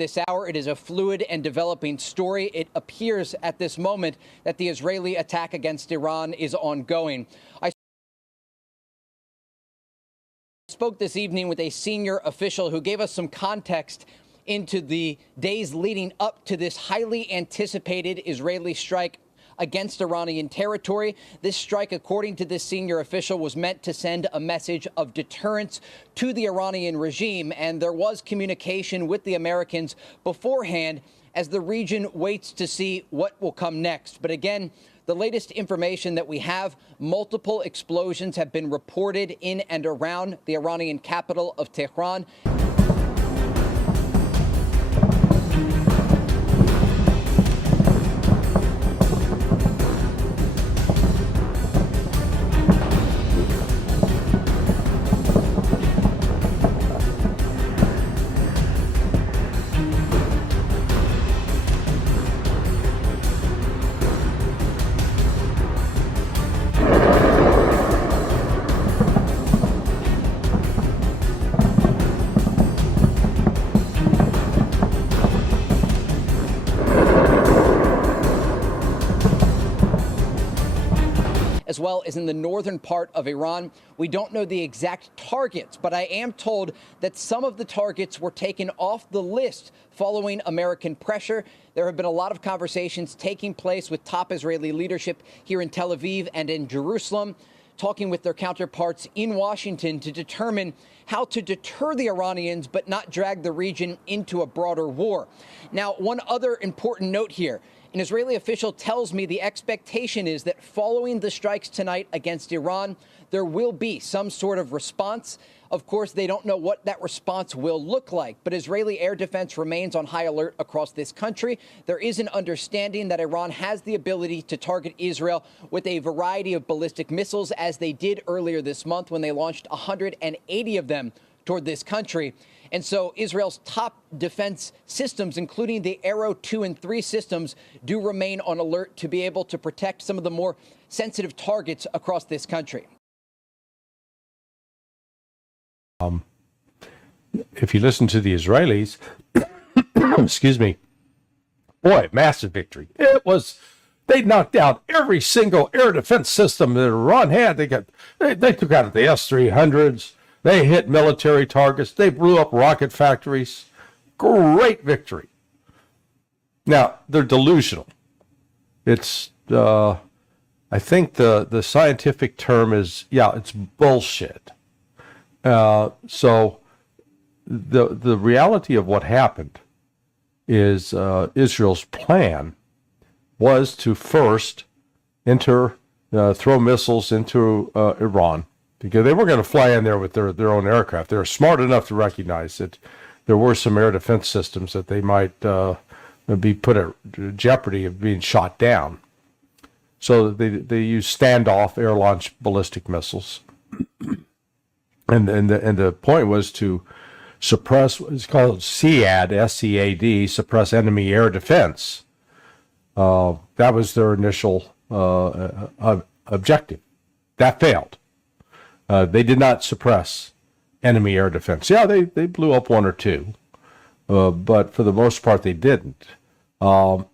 this hour. It is a fluid and developing story. It appears at this moment that the Israeli attack against Iran is ongoing. I spoke this evening with a senior official who gave us some context into the days leading up to this highly anticipated Israeli strike against Iranian territory. This strike, according to this senior official, was meant to send a message of deterrence to the Iranian regime, and there was communication with the Americans beforehand as the region waits to see what will come next. But again, the latest information that we have, multiple explosions have been reported in and around the Iranian capital of Tehran. As well as in the northern part of Iran. We don't know the exact targets, but I am told that some of the targets were taken off the list following American pressure. There have been a lot of conversations taking place with top Israeli leadership here in Tel Aviv and in Jerusalem, talking with their counterparts in Washington to determine how to deter the Iranians but not drag the region into a broader war. Now, one other important note here. An Israeli official tells me the expectation is that following the strikes tonight against Iran, there will be some sort of response. Of course, they don't know what that response will look like, but Israeli air defense remains on high alert across this country. There is an understanding that Iran has the ability to target Israel with a variety of ballistic missiles, as they did earlier this month when they launched 180 of them toward this country. And so Israel's top defense systems, including the Arrow 2 and 3 systems, do remain on alert to be able to protect some of the more sensitive targets across this country. If you listen to the Israelis, excuse me, boy, massive victory. They knocked out every single air defense system that Iran had. They took out the S-300s. They hit military targets. They blew up rocket factories. Great victory. Now, they're delusional. It's, I think the scientific term is, it's bullshit. So the reality of what happened is Israel's plan was to first throw missiles into Iran, because they were going to fly in there with their own aircraft. They were smart enough to recognize that there were some air defense systems that they might be put at jeopardy of being shot down. So they used standoff air-launched ballistic missiles. And the point was to suppress, it's called SEAD, S-E-A-D, suppress enemy air defense. That was their initial objective. That failed. They did not suppress enemy air defense. Yeah, they blew up one or two, but for the most part they didn't. I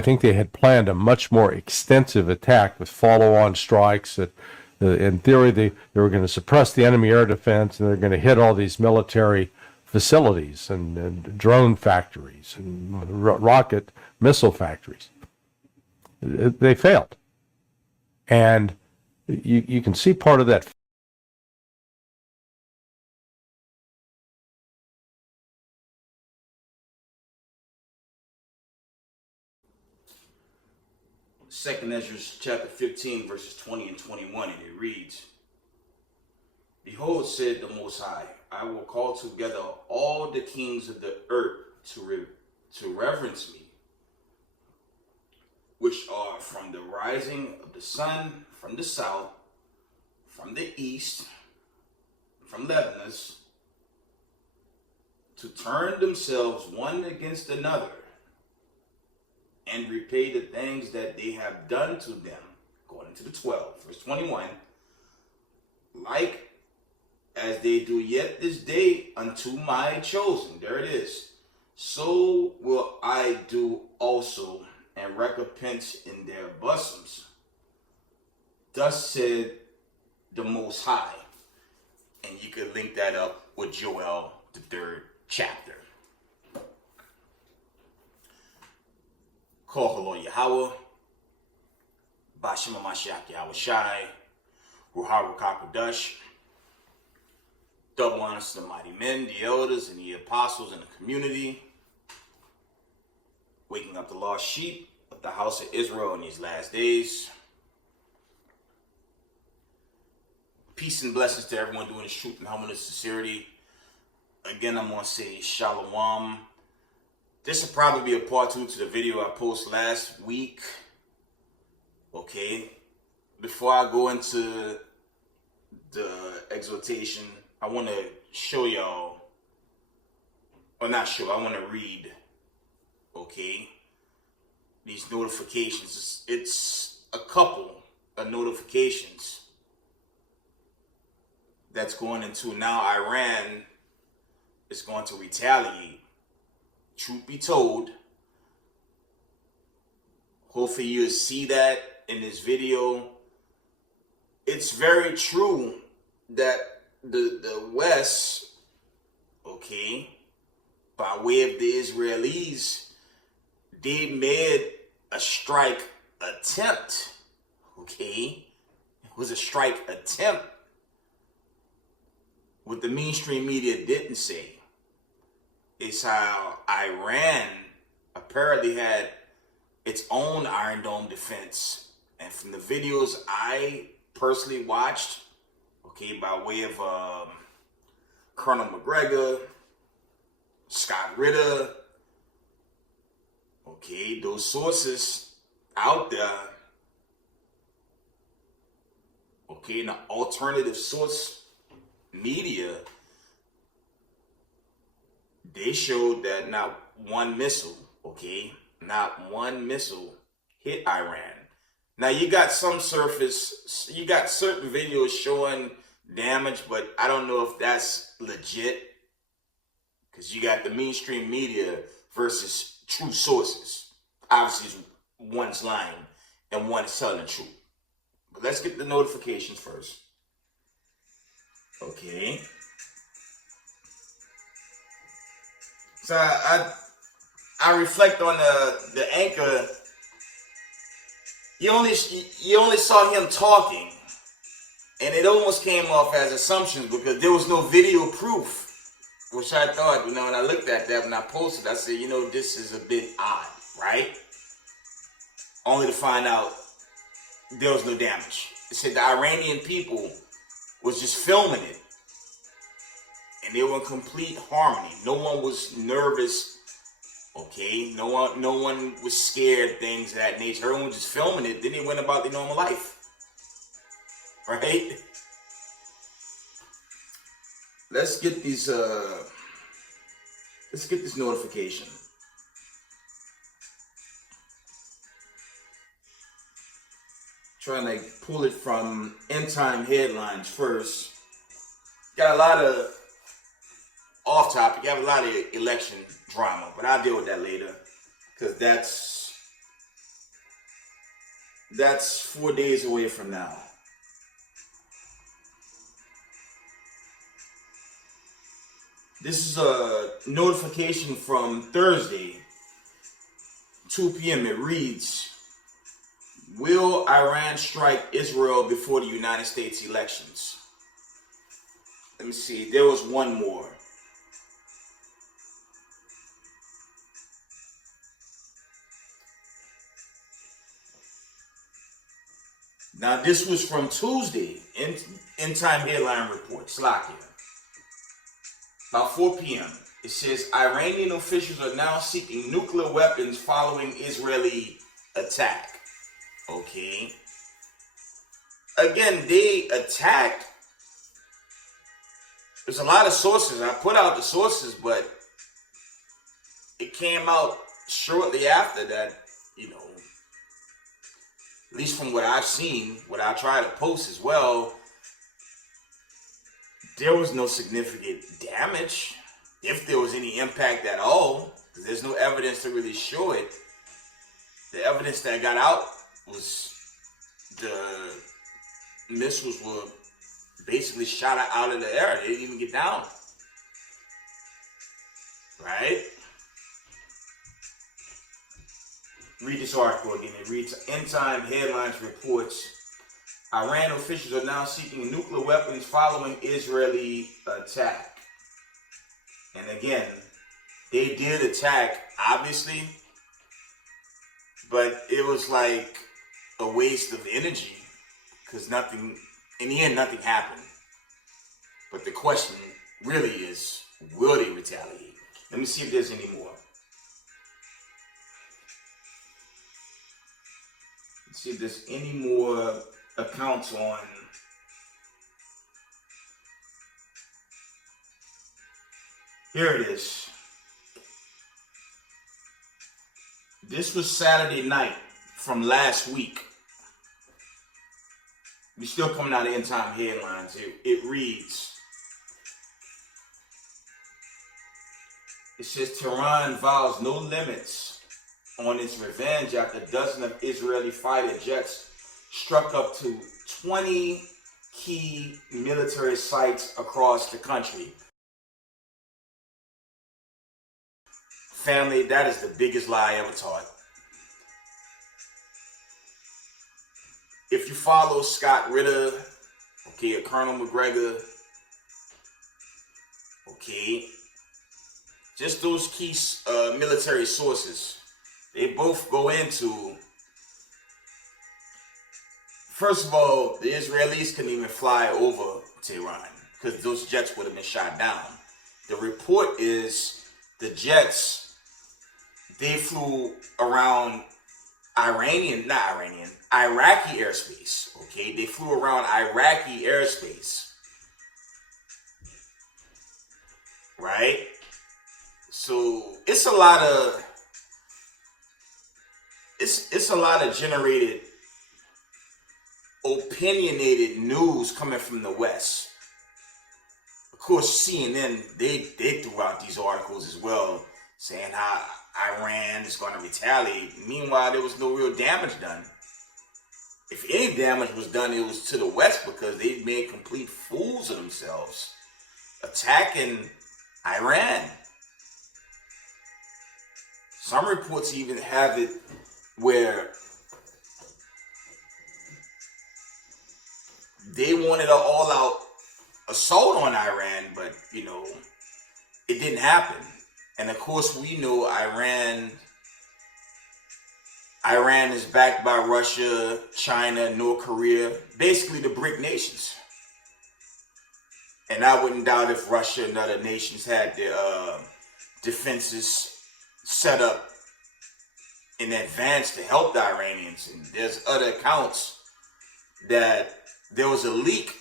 think they had planned a much more extensive attack with follow-on strikes that, in theory, they were going to suppress the enemy air defense, and they're going to hit all these military facilities and drone factories and rocket missile factories. They failed. And you can see part of that. Second Ezra chapter 15, verses 20 and 21, and it reads, Behold, said the Most High, I will call together all the kings of the earth to reverence me, which are from the rising of the sun, from the south, from the east, from Lebanon, to turn themselves one against another, and repay the things that they have done to them, according to the 12, verse 21, like as they do yet this day unto my chosen. There it is. So will I do also, and recompense in their bosoms. Thus said the Most High. And you could link that up with Joel, the 3rd chapter. Call Hello Yahweh, Bashima Mashiach Yahweh Shai, Ruharu Kakodash. Double honors to the mighty men, the elders, and the apostles in the community. Waking up the lost sheep of the house of Israel in these last days. Peace and blessings to everyone doing this truth and humbleness, sincerity. Again, I'm going to say shalom. This will probably be a part 2 to the video I posted last week. Okay. Before I go into the exhortation, I want to show y'all, or not show, I want to read, okay, these notifications. It's a couple of notifications that's going into. Now Iran is going to retaliate. Truth be told, hopefully you'll see that in this video. It's very true that the West, okay, by way of the Israelis, they made a strike attempt, okay? It was a strike attempt. What the mainstream media didn't say is how Iran apparently had its own Iron Dome defense. And from the videos I personally watched, okay, by way of Colonel McGregor, Scott Ritter, okay, those sources out there, okay, in the alternative source media, they showed that not one missile, okay, not one missile hit Iran. Now you got some you got certain videos showing damage, but I don't know if that's legit, because you got the mainstream media versus true sources. Obviously, one's lying and one is telling the truth. But let's get the notifications first. Okay. So I reflect on the anchor. You only saw him talking, and it almost came off as assumptions because there was no video proof, which I thought, when I looked at that, when I posted, I said, this is a bit odd, right? Only to find out there was no damage. It said the Iranian people was just filming it, and they were in complete harmony. No one was nervous. Okay, no one was scared, things of that nature. Everyone was just filming it. Then they went about their normal life, right? Let's get these. Let's get this notification. Trying to pull it from End Time Headlines first. Got a lot of off topic. You have a lot of election drama, but I'll deal with that later, because that's 4 days away from now. This is a notification from Thursday, 2 p.m. It reads, will Iran strike Israel before the United States elections? Let me see. There was one more. Now, this was from Tuesday, in Time Headline Report, Slovakia. About 4 p.m. It says, Iranian officials are now seeking nuclear weapons following Israeli attack. Okay. Again, they attacked. There's a lot of sources. I put out the sources, but it came out shortly after that, at least from what I've seen, what I try to post as well, there was no significant damage, if there was any impact at all, because there's no evidence to really show it. The evidence that got out was the missiles were basically shot out of the air. They didn't even get down. Right? Read this article again. It reads, End Time Headlines reports, Iran officials are now seeking nuclear weapons following Israeli attack. And again, they did attack, obviously, but it was like a waste of energy because nothing, in the end, nothing happened. But the question really is, will they retaliate? Let me see if there's any more. Let's see if there's any more accounts on here it is. This was Saturday night from last week. We're still coming out of End Time Headlines. It reads, it says Tehran vows no limits on its revenge after a dozen of Israeli fighter jets struck up to 20 key military sites across the country. Family, that is the biggest lie I ever taught. If you follow Scott Ritter, okay, or Colonel McGregor, okay, just those key military sources, they both go into, first of all, the Israelis couldn't even fly over Tehran because those jets would have been shot down. The report is the jets, they flew around Iraqi airspace, okay? They flew around Iraqi airspace, right? So it's a lot of generated, opinionated news coming from the West. Of course, CNN, they threw out these articles as well, saying how Iran is going to retaliate. Meanwhile, there was no real damage done. If any damage was done, it was to the West because they made complete fools of themselves attacking Iran. Some reports even have it where they wanted an all-out assault on Iran, but, you know, it didn't happen. And of course, we know Iran is backed by Russia, China, North Korea, basically the BRIC nations. And I wouldn't doubt if Russia and other nations had their defenses set up in advance to help the Iranians. And there's other accounts that there was a leak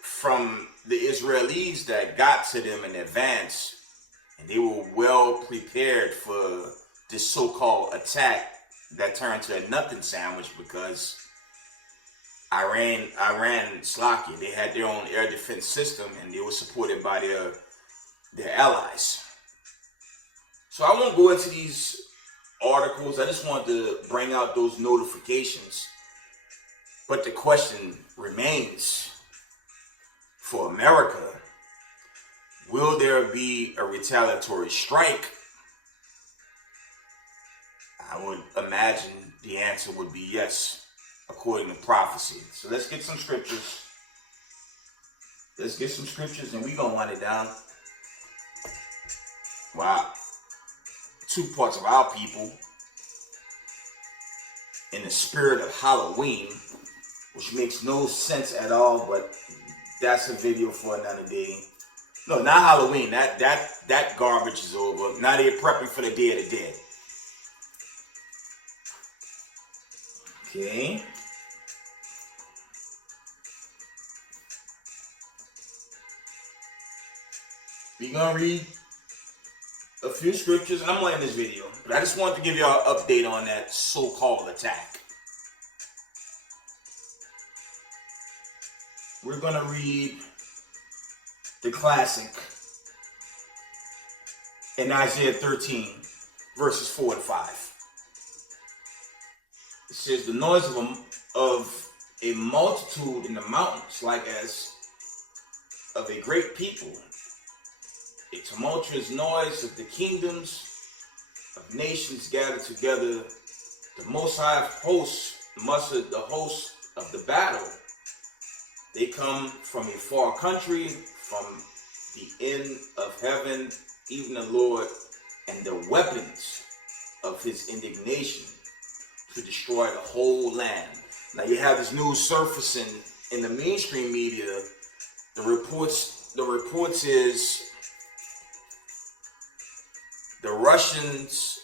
from the Israelis that got to them in advance, and they were well prepared for this so-called attack that turned to a nothing sandwich because Iran slacky. They had their own air defense system and they were supported by their allies. So I won't go into these articles. I just wanted to bring out those notifications. But the question remains for America, will there be a retaliatory strike? I would imagine the answer would be yes, according to prophecy. So let's get some scriptures. And we're going to wind it down. Wow. 2 parts of our people in the spirit of Halloween, which makes no sense at all, but that's a video for another day. No, not Halloween. That garbage is over. Now they're prepping for the Day of the Dead. Okay. We're going to read a few scriptures, and I'm going to end this video. But I just wanted to give y'all an update on that so-called attack. we're going to read the classic in Isaiah 13, verses 4 and 5. It says, the noise of a multitude in the mountains, like as of a great people, a tumultuous noise of the kingdoms of nations gathered together. The Most High hosts mustered the hosts of the battle. They come from a far country, from the end of heaven, even the Lord, and the weapons of his indignation to destroy the whole land. Now you have this news surfacing in the mainstream media. The reports is the Russians,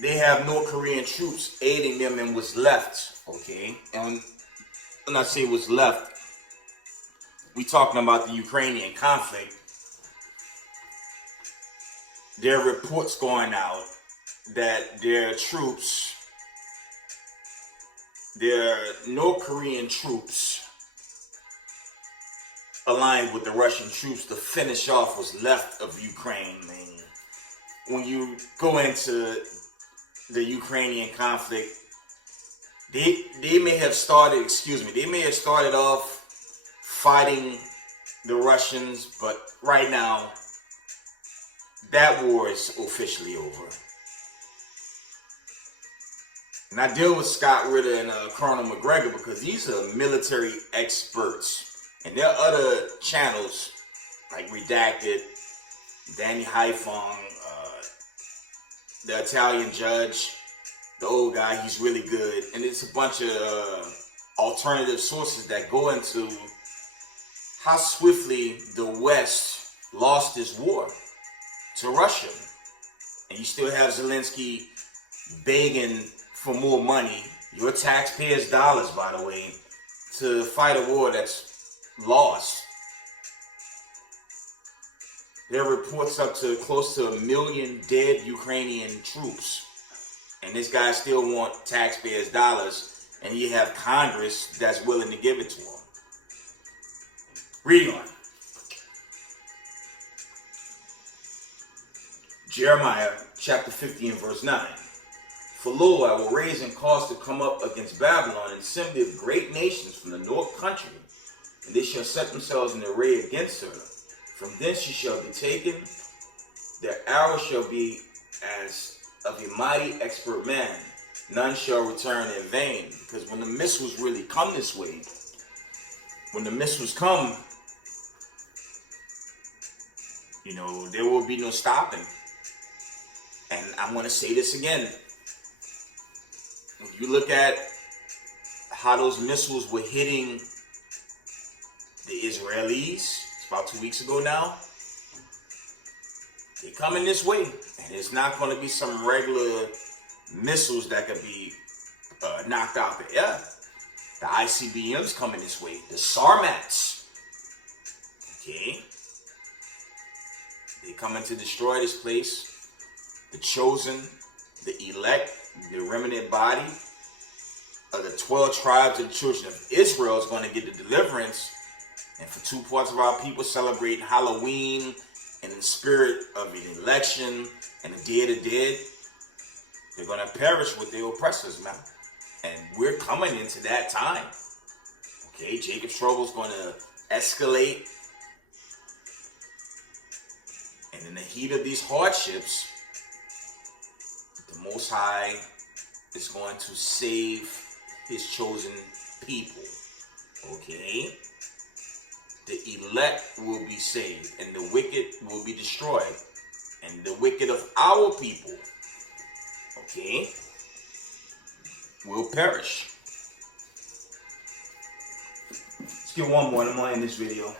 they have North Korean troops aiding them in what's left, okay? And when I say what's left, we talking about the Ukrainian conflict. There are reports going out that their troops, their North Korean troops, aligned with the Russian troops to finish off what's left of Ukraine. And when you go into the Ukrainian conflict, they may have started, they may have started off fighting the Russians, but right now, that war is officially over. And I deal with Scott Ritter and Colonel McGregor because these are military experts. And there are other channels like Redacted, Danny Haifong, the Italian judge, the old guy, he's really good. And it's a bunch of alternative sources that go into how swiftly the West lost this war to Russia. And you still have Zelensky begging for more money, your taxpayers' dollars, by the way, to fight a war that's lost. There are reports up to close to 1 million dead Ukrainian troops. And this guy still wants taxpayers' dollars, and you have Congress that's willing to give it to him. Reading on. Jeremiah chapter 50 and verse 9. For lo, I will raise and cause to come up against Babylon an assembly of great nations from the north country, and they shall set themselves in array against her. From thence she shall be taken. Their arrow shall be as of a mighty expert man. None shall return in vain. Because when the missiles really come this way, when the missiles come, there will be no stopping. And I'm going to say this again. When you look at how those missiles were hitting the Israelis, it's about 2 weeks ago now, they're coming this way. And it's not going to be some regular missiles that could be knocked out the air. The ICBM's coming this way. The Sarmats. Okay? They're coming to destroy this place. The chosen, the elect, the remnant body of the 12 tribes of the children of Israel is going to get the deliverance. And for 2 parts of our people celebrate Halloween in the spirit of the election and the Day of the Dead, they're going to perish with the oppressors, man. And we're coming into that time. Okay, Jacob's trouble is going to escalate. And in the heat of these hardships, the Most High is going to save his chosen people. Okay? The elect will be saved, and the wicked will be destroyed. And the wicked of our people, okay, will perish. Let's get one more, and I'm going to end this video.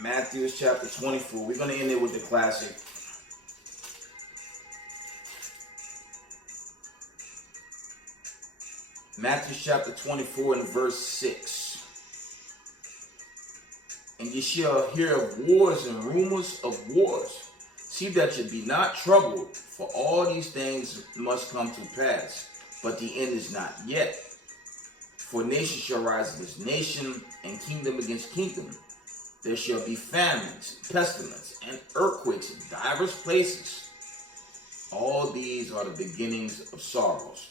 Matthew chapter 24. We're going to end it with the classic. Matthew chapter 24 and verse 6. And ye shall hear of wars and rumors of wars. See that ye be not troubled, for all these things must come to pass, but the end is not yet. For nation shall rise against nation, and kingdom against kingdom. There shall be famines, pestilence, and earthquakes in divers places. All these are the beginnings of sorrows.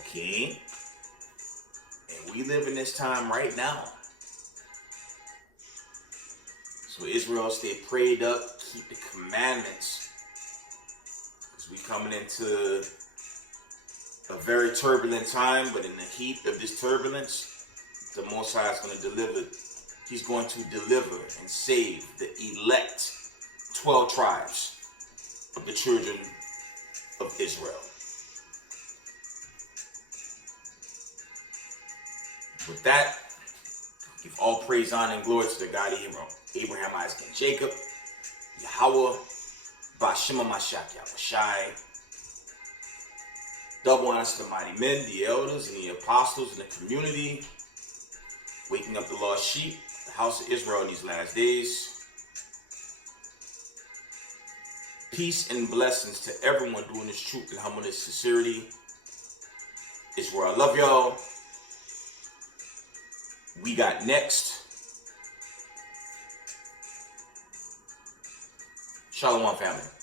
Okay? And we live in this time right now. So Israel, stay prayed up, keep the commandments. Because we coming into a very turbulent time, but in the heat of this turbulence, the Most High is going to deliver. He's going to deliver and save the elect 12 tribes of the children of Israel. With that, give all praise, honor, and glory to the God of Abraham, Isaac, and Jacob, Yahweh, Bashima Mashak, Yahushai. Double honors to the mighty men, the elders, and the apostles in the community, waking up the lost sheep, the house of Israel in these last days. Peace and blessings to everyone doing this truth and humbleness, sincerity. Israel, I love y'all. We got next. Shalom, family.